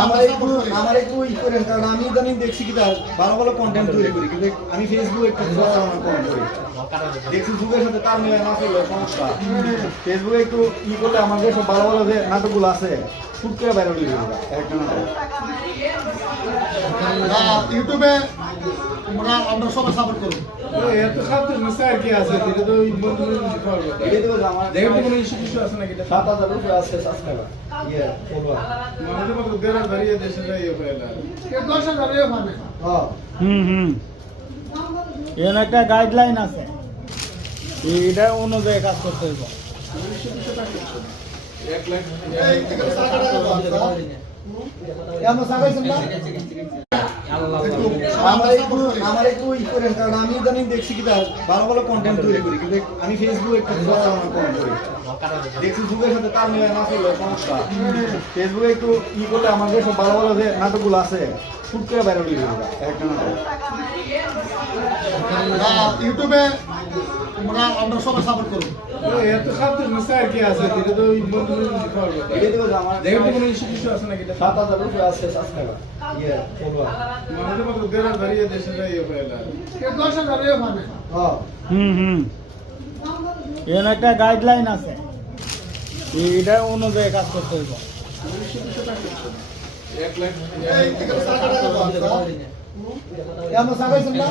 আমার একটু ই করেন, কারণ আমি ইদানিং দেখছি কি তার ভালো ভালো কন্টেন্ট তৈরি করি, কিন্তু আমি ফেসবুকে একটু কমেন্ট করি, দেখছি যুগের সাথে তাল মিলে না চললে সমস্যা। ফেসবুকে একটু ই করলে আমাদের সব ভালো ভালো যে নাটকগুলো আছে শুট করে বাইরে উঠে যাবে একটা নাটক। ইউটিউবে আমরা সবাই সাপোর্ট করবো। এত শব্দ মিশে আর কি আছে, এটা তো ওই বন্ধুদের দিতে পারবে। এটাই তো আমার দেখেন তো কোনো ইস্যু আছে নাকি? 7,000 উপরে আছে সাবস্ক্রাইবার, ফলোয়ার। আমাদের মতো দেড় বাড়িয়ে দেশে যাই হইলা। 10,000 পাবে। হ্যাঁ এর একটা গাইডলাইন আছে, এটা অনুযায়ী কাজ করতে হবে। 1 লাখ এমন সাকাইছেন না? আমার একটু ই করেন, কারণ আমি ইদানিং দেখছি কি তার ভালো ভালো কন্টেন্ট তৈরি করি, কিন্তু আমি ফেসবুকে একটু কমেন্ট করি, দেখছি যুগের সাথে তাল মিলে না চললে সমস্যা। ফেসবুকে একটু ই করলে আমাদের সব ভালো ভালো যে নাটকগুলো আছে শুট করে বাইরে উঠে যাবে একটা নাটক। ইউটিউবে আমরা সবাই সাপোর্ট করবো। এত শব্দ মিশে আর কি আছে, এটা তো ওই বন্ধুদের দিতে পারবে। এটাই তো আমার দেখেন তো কোনো ইস্যু আছে নাকি? 7,000 উপরে আছে সাবস্ক্রাইবার, ফলোয়ার। আমাদের মতো দেড় বাড়িয়ে দেশে যাই হইলা। 10,000 পাবে। হ্যাঁ এর একটা গাইডলাইন আছে, এটা অনুযায়ী কাজ করতে হবে। 1 লাখ এমন সাকাইছেন না?